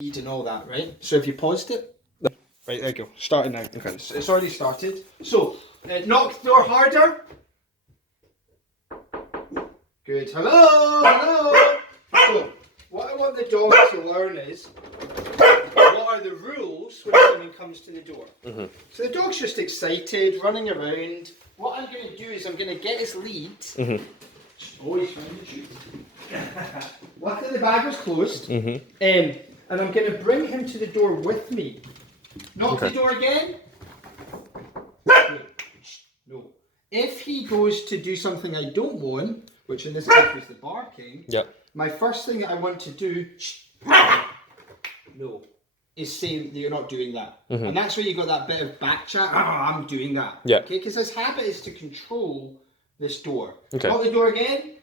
and all that, right? So if you paused it, right, there you go. Starting now. Okay. It's already started. So knock the door harder. Good. Hello, hello. So what I want the dog to learn is what are the rules when someone comes to the door. So the dog's just excited, running around. What I'm going to do is I'm going to get his lead. Oh, he's trying to shoot. Luckily the bag was closed. And I'm going to bring him to the door with me. Knock the door again. No. If he goes to do something I don't want, which in this case was the barking, my first thing that I want to do is say that you're not doing that. And that's where you got that bit of back chat. I'm doing that. Okay, because his habit is to control this door. Knock the door again.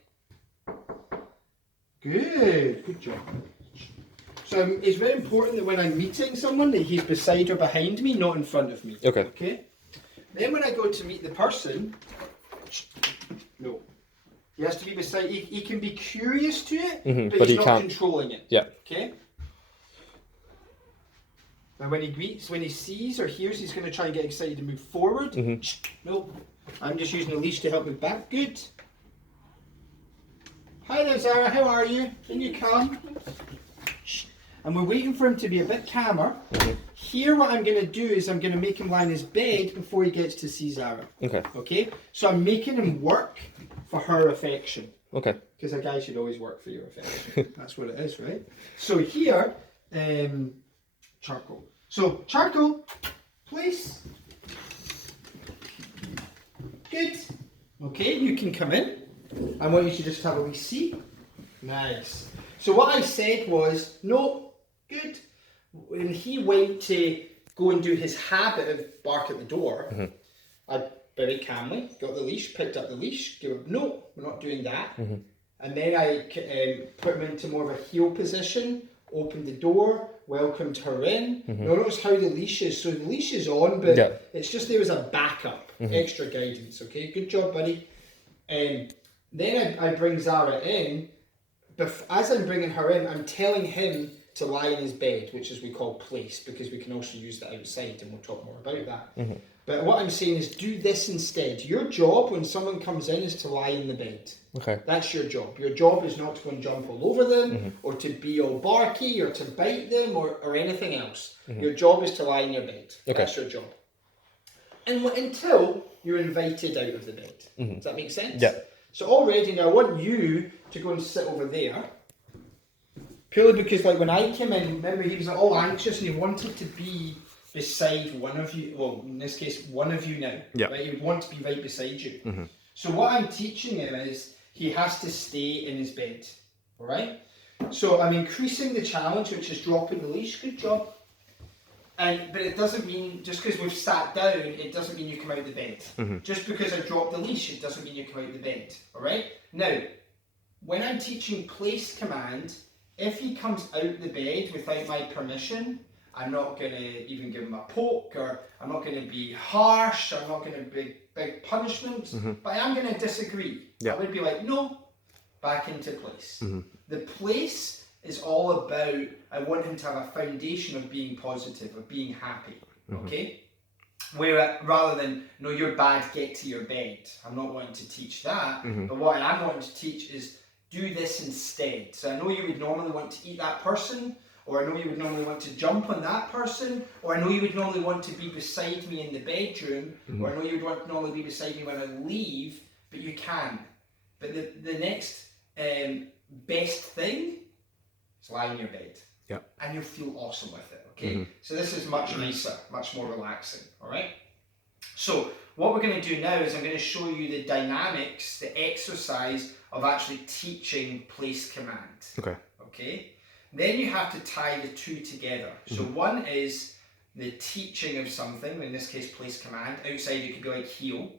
Good job. So it's very important that when I'm meeting someone that he's beside or behind me, not in front of me. Okay? Then when I go to meet the person, no. He has to be beside, he can be curious to it, but he's not controlling it. Okay? And when he greets, when he sees or hears, he's going to try and get excited to move forward. No. I'm just using the leash to help move back. Good. Hi there, Zara. How are you? Can you come? And we're waiting for him to be a bit calmer. Here what I'm going to do is I'm going to make him lie in his bed before he gets to see Zara. Okay? So I'm making him work for her affection. Because a guy should always work for your affection. That's what it is, right? So here, charcoal. So, charcoal, please. Good. Okay, you can come in. I want you to just have a wee seat. Nice. So what I said was, no, good. When he went to go and do his habit of bark at the door, I very calmly got the leash, picked up the leash, gave him, no, we're not doing that. And then I put him into more of a heel position, opened the door, welcomed her in. Now notice how the leash is. So the leash is on, but it's just there was a backup, extra guidance. Okay, good job, buddy. Then I bring Zara in. As I'm bringing her in, I'm telling him to lie in his bed, which is we call place, because we can also use that outside, and we'll talk more about that. But what I'm saying is do this instead. Your job when someone comes in is to lie in the bed. That's your job. Your job is not to go and jump all over them, or to be all barky, or to bite them, or anything else. Your job is to lie in your bed. That's your job. And until you're invited out of the bed. Does that make sense? So already now I want you to go and sit over there. Purely because like when I came in, remember he was like all anxious and he wanted to be beside one of you. Well, in this case, one of you now. Right? He would want to be right beside you. So what I'm teaching him is he has to stay in his bed. Alright? So I'm increasing the challenge, which is dropping the leash. Good job. But it doesn't mean, just because we've sat down, it doesn't mean you come out of the bed. Just because I dropped the leash, it doesn't mean you come out of the bed. Alright? Now, when I'm teaching place command, if he comes out the bed without my permission, I'm not going to even give him a poke, or I'm not going to be harsh, I'm not going to be big punishments, but I am going to disagree. I would be like, no, back into place. The place is all about, I want him to have a foundation of being positive, of being happy, okay? Where rather than, no, you're bad, get to your bed. I'm not wanting to teach that, but what I am wanting to teach is do this instead. So I know you would normally want to eat that person, or I know you would normally want to jump on that person, or I know you would normally want to be beside me in the bedroom, or I know you would want to normally be beside me when I leave, but you can. But the next best thing, lie in your bed. And you'll feel awesome with it, okay? So this is much nicer, much more relaxing, alright? So what we're going to do now is I'm going to show you the dynamics, the exercise of actually teaching place command. Okay? Then you have to tie the two together. So one is the teaching of something, in this case place command. Outside it could be like heel,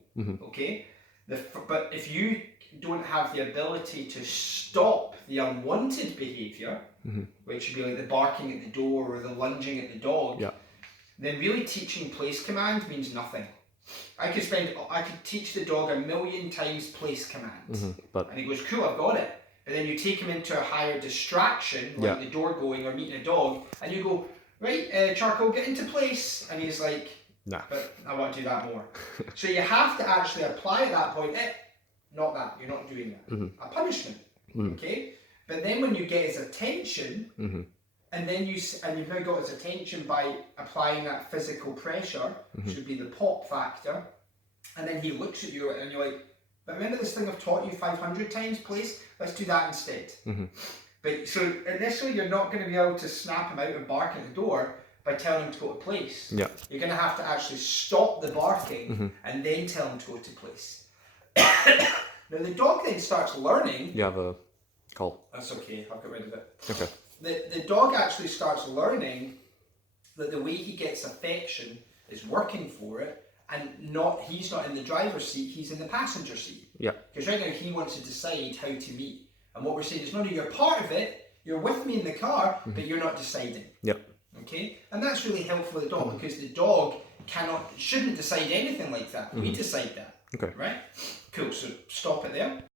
okay? But if you don't have the ability to stop the unwanted behaviour, which would be like the barking at the door or the lunging at the dog, then really teaching place command means nothing. I could teach the dog 1,000,000 times place command, and he goes, cool, I've got it. but then you take him into a higher distraction, like the door going or meeting a dog, and you go, right, Charcoal, get into place, and he's like, nah, but I want to do that more. So you have to actually apply at that point, not that, you're not doing that, a punishment, okay? But then when you get his attention, and then you've now got his attention by applying that physical pressure, which would be the pop factor, and then he looks at you and you're like, but remember this thing I've taught you 500 times, please? Let's do that instead. But so initially you're not going to be able to snap him out and bark at the door by telling him to go to place. Yeah. You're going to have to actually stop the barking and then tell him to go to place. Now the dog then starts learning. You have a call. That's okay, I'll get rid of it. Okay. The dog actually starts learning that the way he gets affection is working for it, and he's not in the driver's seat, he's in the passenger seat. Yeah. Because right now he wants to decide how to meet. And what we're saying is, no, you're part of it, you're with me in the car, but you're not deciding. Yep. Okay? And that's really helpful for the dog, because the dog shouldn't decide anything like that. We decide that. Okay. Right? Cool, so stop it there.